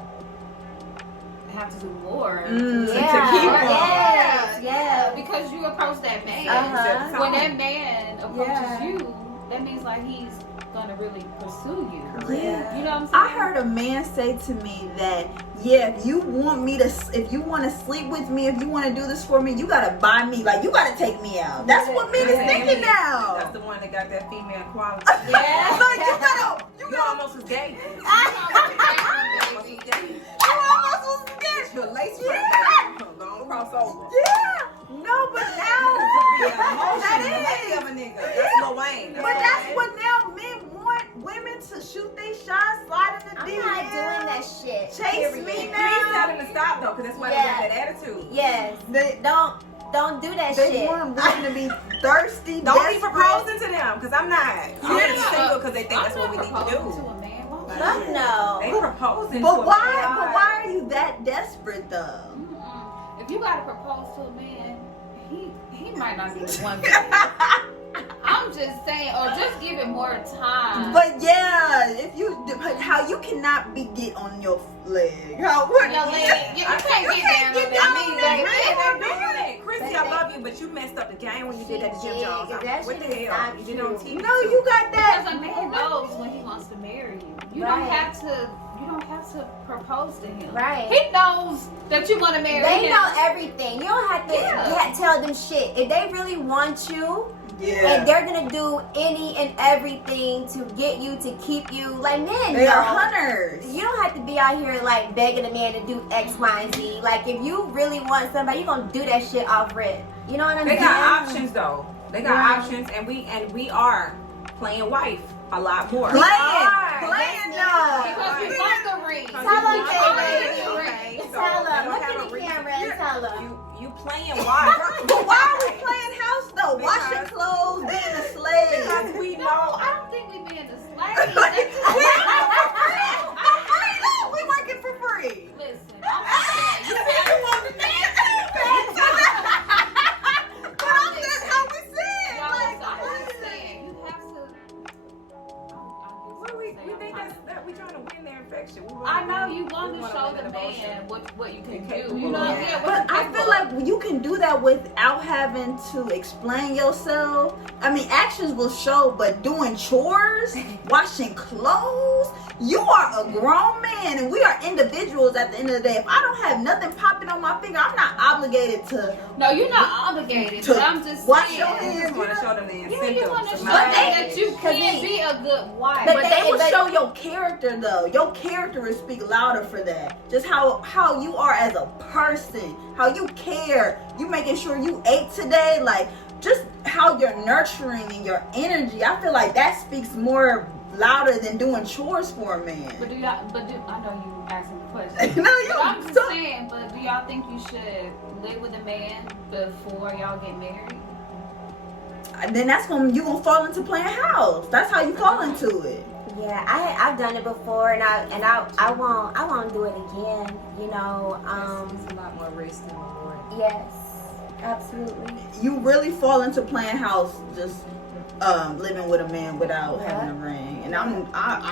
have to do more To keep on. Yeah. because you approach that man. Uh-huh. When that man approaches you, that means like he's gonna really pursue you. Yeah. You know what I'm saying? I heard a man say to me that, yeah, if you want to sleep with me, if you want to do this for me, you gotta buy me, like you gotta take me out. That's what men is thinking now. That's the one that got that female quality. Yeah. Like You almost was gay. You almost was gay. Your lace front. Don't cross over. Yeah. No, but now That is of a nigga. That's Lil Wayne. But that's what now men want women to shoot their shots, slide in the I'm DM. not doing that shit. Chase me Please now. tell them to stop though, because that's why they got that attitude. Yes. Don't do that They shit. want women to be thirsty. Don't be desperate. proposing to them, because I'm not. I'm Yeah. just single because they think that's what we need to proposing do. to a man. Why would Fuck you? no. They proposing to But a why? man. But why are you that desperate though? Mm-mm. If you gotta propose to a man, he might not be the one. I'm just saying, or just give it more time. But yeah, but how you cannot get on your leg? How what? Your leg, you can't get down on that. Chrissy, I love you, but you messed up the game when you did that to Jim Jones. That What the shit is hell? not You did it on TV. No, you got Because that. a man knows when he wants to marry you. You Right. don't have to. You don't have to propose to him. Right. He knows that you want to marry They him. know everything. You don't have to Yeah. tell them shit. If they really want you, Yeah. and they're gonna do any and everything to get you, to keep you. Like men, They are know. hunters. You don't have to be out here like begging a man to do X, Y, and Z. Like if you really want somebody, you gonna do that shit off rip. You know what I'm They saying? got options though. They got options, and we are playing wife a lot more. Playing Yes, though. Because we want the ring. Tell We them, want Kay, the baby. ring. So Tell they them. don't Look have in a the reason- camera and tell them. You playing wife. But why are we playing house though? Washing clothes, being a slave. Because we No, know. I don't think we being a slave. We working for free. Listen, I'm just saying, you have But that's how we say it. Y'all, Like, I'm just saying, you have to. We think that we trying to win their affection. I know you want to show the man what you can do. You know, Yeah. yeah, But I feel like you can do that without having to explain yourself. I mean, actions will show, but doing chores, washing clothes, you are a grown man and we are individuals at the end of the day. If I don't have nothing popping on my finger, I'm not obligated to. no, you're not obligated. To But I'm just wash saying. your You hands. just want to show them the Yeah, you want to symptoms. show of them my that you can be a good wife. But they will but- show your character though. Your character will speak louder for that. Just how you are as a person, how you care. You making sure you ate today, like just how you're nurturing and your energy. I feel like that speaks more louder than doing chores for a man. But I know you asking the question. No, you But I'm just don't. saying, but do y'all think you should live with a man before y'all get married? Then you gonna fall into playing house. That's how you fall into it. Yeah, I've done it before, and I won't do it again. You know, It's a lot more risk than reward. yes, absolutely. You really fall into playing house just living with a man without having a ring. And I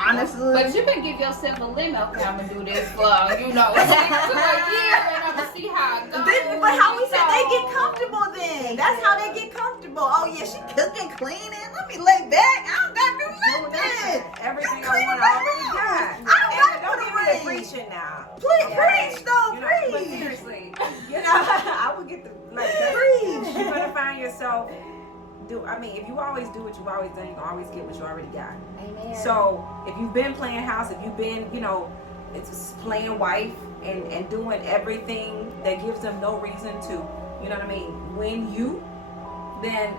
honestly. But you can give yourself a limit. Okay, I'm gonna do this for 6 to a year, and I'm gonna see how it goes. But how we said they get comfortable then. That's how they get comfortable. Oh yeah, she cooking, cleaning. Let me lay back. I don't gotta do nothing. Everything I Clean want, my I already house. got. I don't And gotta don't put a give me the ring. preaching now. Preach though, You know, but preach. seriously, I would get the Preach. You're gonna find yourself. If you always do what you've always done, you always get what you already got. Amen. So if you've been playing house, if you've been, it's just playing wife and doing everything that gives them no reason to, win you, then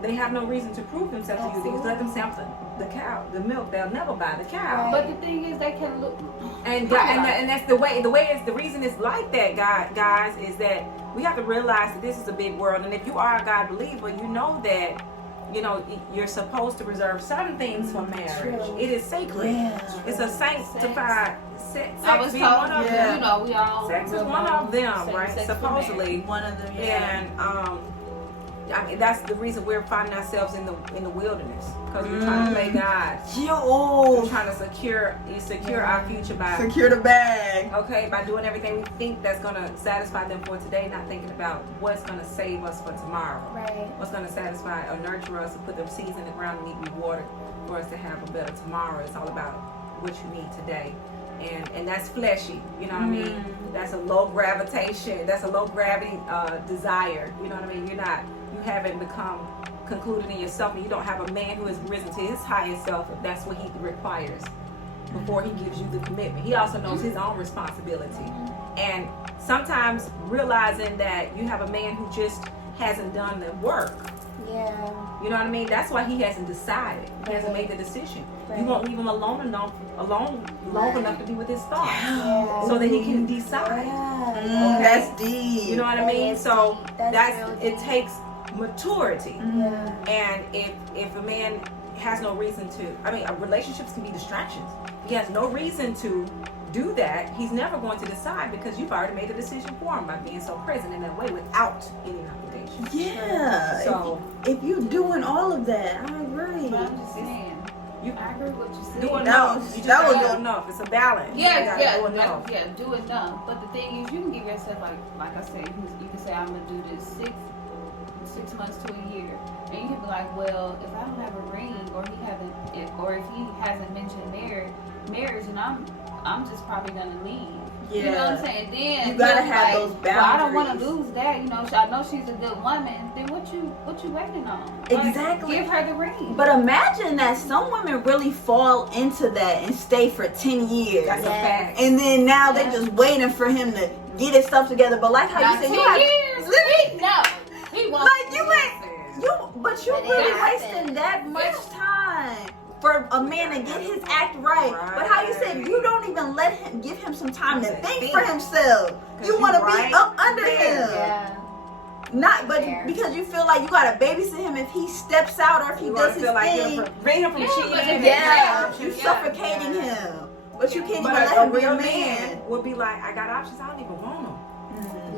they have no reason to prove themselves to you. They just let them sample the cow, the milk. They'll never buy the cow. But the thing is, they can look. And that's the way is the reason it's like that, guys, is that we have to realize that this is a big world, and if you are a God believer, you know that you're supposed to reserve certain things for marriage. True. It is sacred. Yeah. It's a sanctified sex. I was being told, one of Yeah. them. we all. Sex is live one on of them, same right? sex Supposedly. One of them. And that's the reason we're finding ourselves in the wilderness, because we're trying to play God. Yo, We're trying to secure our future by secure the bag. Okay, by doing everything we think that's gonna satisfy them for today, not thinking about what's gonna save us for tomorrow. Right. What's gonna satisfy or nurture us and put them seeds in the ground and need to be watered for us to have a better tomorrow. It's all about what you need today. And that's fleshy, you know what I mean? That's a low gravitation, that's a low gravity desire, you know what I mean? You haven't become concluded in yourself, and you don't have a man who has risen to his highest self if that's what he requires before he gives you the commitment. He also knows his own responsibility. And sometimes realizing that you have a man who just hasn't done the work. Yeah. You know what I mean? That's why he hasn't decided. He hasn't made the decision. Right. You won't leave him alone long enough to be with his thoughts, Yeah. so that he can decide. Yeah. Okay. That's deep. You know what I That mean? is So deep. That's real it deep. takes maturity. Yeah. And if a man has no reason to, relationships can be distractions. He has no reason to do that. He's never going to decide, because you've already made a decision for him by being so present in that way without any obligation. Yeah. So if you doing all of that, I agree. But I'm just saying, I agree with what you said. do That enough. was- You just that gotta was- do enough. It's a balance. You Yeah, gotta do enough. do enough. But the thing is, you can give yourself like I said, you can say I'm gonna do this 6 months to a year, and you can be like, well, if I don't have a ring, or if he hasn't mentioned marriage, and I'm just probably gonna leave. Yeah. You know what I'm saying? Then You gotta he'll be have those Well, I don't want to boundaries. lose that. You know, I know she's a good woman. Then what you waiting on? Like, Exactly. give her the ring. But imagine that some women really fall into that and stay for 10 years. That's a fact. And then now they're just waiting for him to get his stuff together. But like how Now, you said, 10 you have years. No, he won't. like you but you But it really happens. wasting that much time for a man to get his act right. But how you said you don't even let him give him some time to think for himself. You want to be up under him. Yeah. Not, but Fair. because you feel like you gotta babysit him if he steps out or if he You does wanna his feel like thing. bring him from Yeah, cheating. but and Yeah, you Yeah. suffocating him, but you can't But even let a him be a real man. would be like, I got options. I don't even want him.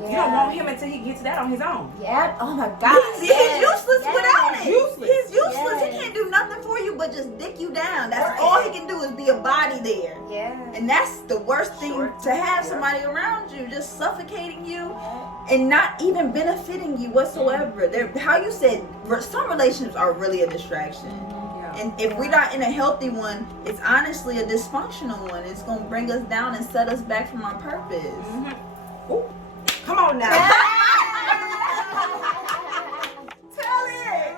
Yeah. You don't want him until he gets that on his own. Yep. Oh my God. He's Yes. useless Yes. without it. Useless. He's useless. Yes. He can't do nothing for you but just dick you down. That's Right. all he can do is be a body there. Yeah. And that's the worst thing Short. to have Yeah. somebody around you, just suffocating you and not even benefiting you whatsoever. They're, how you said, some relationships are really a distraction. Yeah. And if we're not in a healthy one, it's honestly a dysfunctional one. It's going to bring us down and set us back from our purpose. Ooh. Come on now. Tell it!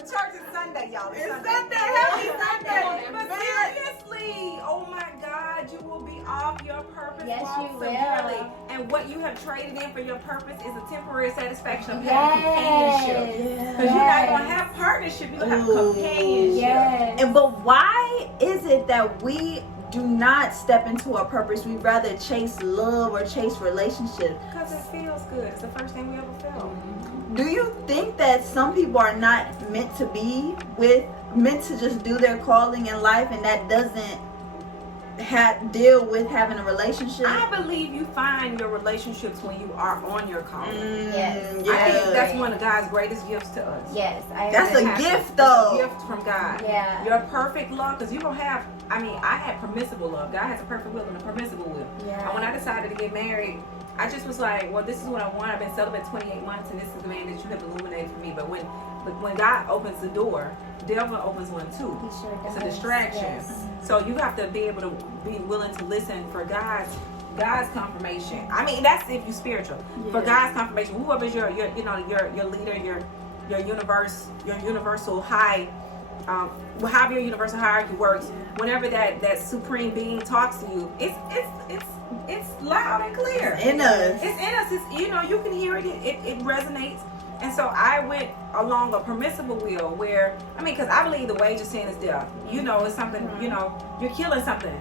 Church is Sunday, y'all. It's Sunday. Happy Sunday. But seriously, oh my God, you will be off your purpose. Yes, walk you will. severely. And what you have traded in for your purpose is a temporary satisfaction of having companionship. Yes. Because you're not going to have partnership, you're going to have Ooh. companionship. Yes. And but why is it that we do not step into our purpose? We rather chase love or chase relationships. Because it feels good. It's the first thing we ever felt. Do you think that some people are not meant to be meant to just do their calling in life, and that doesn't deal with having a relationship? I believe you find your relationships when you are on your calling. Yes. I think that's one of God's greatest gifts to us. Yes. I That's agree. a gift, though. It's a gift from God. Yeah. Your perfect love, because you're going to have, I had permissible love. God has a perfect will and a permissible will. Yeah. And when I decided to get married, I just was like, well, this is what I want. I've been celibate 28 months, and this is the man that you have illuminated for me. But when God opens the door, devil opens one too. He sure does. It's a distraction. Yes. So you have to be able to be willing to listen for God's confirmation. I mean, that's if you're spiritual. For God's confirmation, whoever's your leader, your universal high, however your universal hierarchy works. Whenever that supreme being talks to you, it's loud and clear. in us. It's in us. It's, you can hear it. It resonates. And so I went along a permissible will where, because I believe the wage of sin is death. It's something, you're killing something.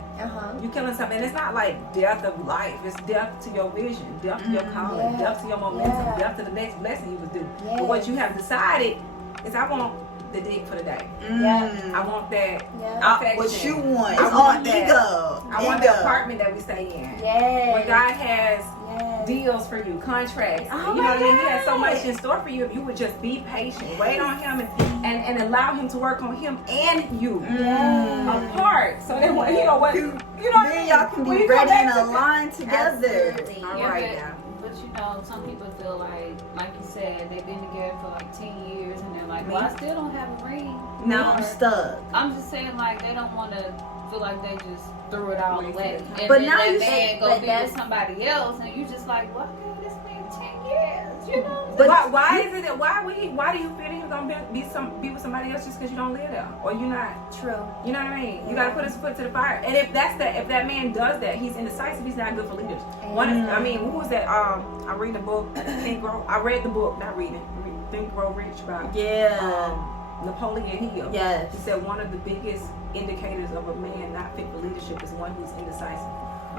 You're killing something. And it's not like death of life. It's death to your vision, death to your calling, Yeah. death to your momentum, Yeah. death to the next blessing you would do. Yes. But what you have decided is I want the dick for the day. I want that Yeah. affection. What you want? I It's want on that. ego. I want the apartment that we stay in. Yes. When God has Yes. deals for you, contracts. Oh You know my what I mean? He has so God. much in store for you if you would just be patient, wait on him, and allow him to work on him and you apart. So then, you know what? You know what I Then mean? y'all can When be you come ready back and to- aligned together. Absolutely. All Yeah, right now. but you know, some people feel like you said, they've been together for like 10 years and they're like, well, I still don't have a ring. Now I'm Or- stuck. I'm just saying, like, they don't want to feel like they just threw it all away. And But then now that you man say- go but be that's- with somebody else, and you just like, well, I gave this man 10 years, you know? But Why is it that why do you feel that you're gonna be with somebody else just because you don't live there or you're not? True. You know what I mean? You gotta put his foot to the fire. And if that man does that, he's indecisive. He's not good for leaders. I mean, who was that? I read the book. I read the book, not reading. Think Grow Rich about Yeah. Napoleon Hill. Yes. He said one of the biggest indicators of a man not fit for leadership is one who's indecisive.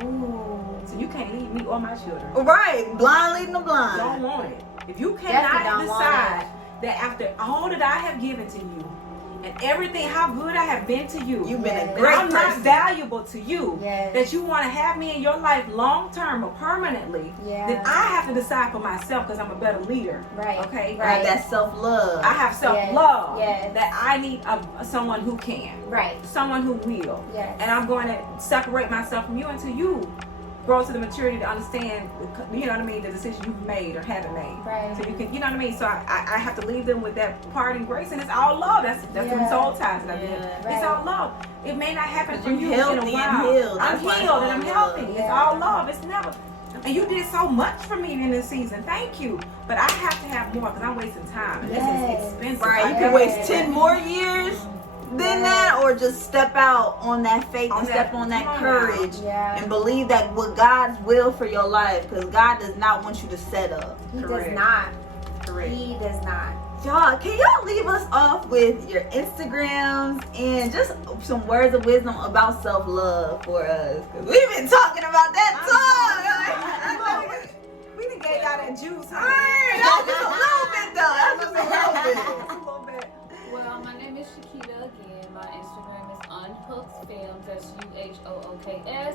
Ooh. So you can't lead me or my children. Right. Blind leading the blind. Don't want it. If you Definitely cannot don't want decide that after all that I have given to you and everything, how good I have been to you, You've been a Yes. great I'm not person. valuable to you, Yes. that you want to have me in your life long term or permanently, Yeah. then I have to decide for myself because I'm a better leader. Right. Okay? Right. That self-love. I have self-love. Yes. That I need someone who can. Right. Someone who will. Yes. And I'm going to separate myself from you until you grow to the maturity to understand, you know what I mean, the decision you've made or haven't made. Right. So you can, you know what I mean? So I have to leave them with that part and grace, and it's all love. That's Yeah. the soul ties that I did. Yeah. It's Right. all love. It may not happen 'Cause for you you in a healthy and while. healed. I'm That's why it's healed and I'm all healthy. love. It's Yeah. all love. It's never. And you did so much for me in this season. Thank you. But I have to have more because I'm wasting time. And Yes. this is expensive. Right. You I can can't- waste 10 more years than that, or just step out on that faith and step on that come on courage Yeah. and believe that what God's will for your life, because God does not want you to set up. He Correct. does not. Correct. He does not. Y'all, can y'all leave us off with your Instagrams and just some words of wisdom about self-love for us? Because we've been talking about that song. We done gave y'all that juice, huh? That's just a little bit, though. That's just a little bit. A little bit. Well, my name is Shakita again. My Instagram is Unhooked Films. That's UHOOKS_FILMS_.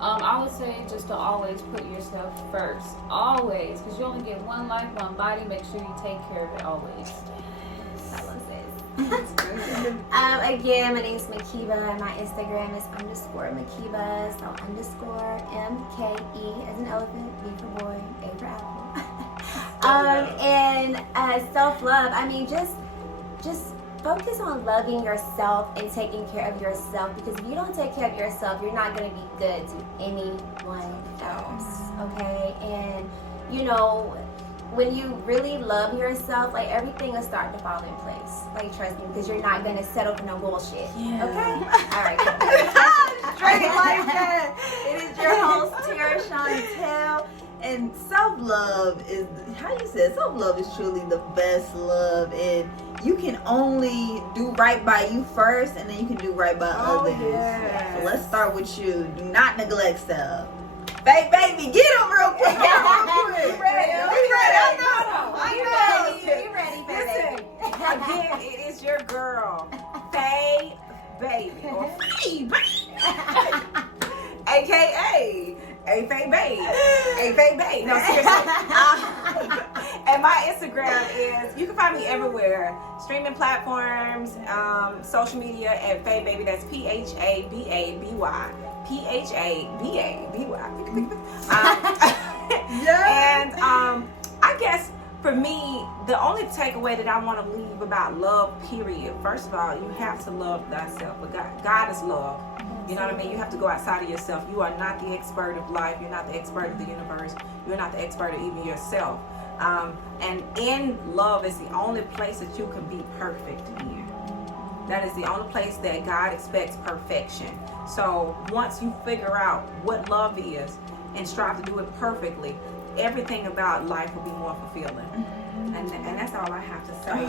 I would say just to always put yourself first. Always. Because you only get one life, one body. Make sure you take care of it always. I love this. Again, my name is Makiba. My Instagram is _Makiba. So _MKE as an elephant, B for boy, A for apple. And self-love. I mean, just focus on loving yourself and taking care of yourself, because if you don't take care of yourself, you're not going to be good to anyone else. Okay? And you know, when you really love yourself, like everything will start to fall in place. Like, trust me, because you're not going to settle for no bullshit. Yeah. Okay? All right. Cool. Straight like that. It is your host, Tara Chantel. And self-love is, how you said, self-love is truly the best love. And you can only do right by you first, and then you can do right by others. yes. So let's start with you. Do not neglect self. Baby, get him real quick. Get him real quick. You ready? You ready? I know. You ready, Listen, baby? again, it is your girl, Faye Baby, or Faye Baby, aka A Faye Baby, A Faye Baby. No, seriously. And my Instagram is, you can find me everywhere, streaming platforms, social media at Faye Baby. That's PHABABY. PHABABY. And I guess for me, the only takeaway that I want to leave about love, period. First of all, you have to love thyself. But God is love. You know what I mean? You have to go outside of yourself. You are not the expert of life. You're not the expert of the universe. You're not the expert of even yourself. And in love is the only place that you can be perfect in. That is the only place that God expects perfection. So once you figure out what love is and strive to do it perfectly, everything about life will be more fulfilling. And that's all I have to say.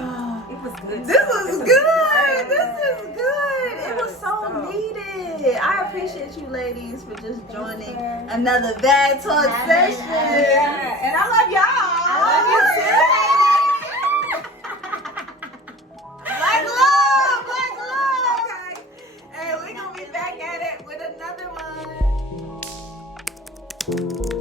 It was good. This was good. great. This is good. It was so Yes. needed. I appreciate you ladies for just joining you. another Bad Talk Yes. session. Yeah. And I love y'all. I love you too. Black love, black love. Okay. And we're going to be back at it with another one. Bye.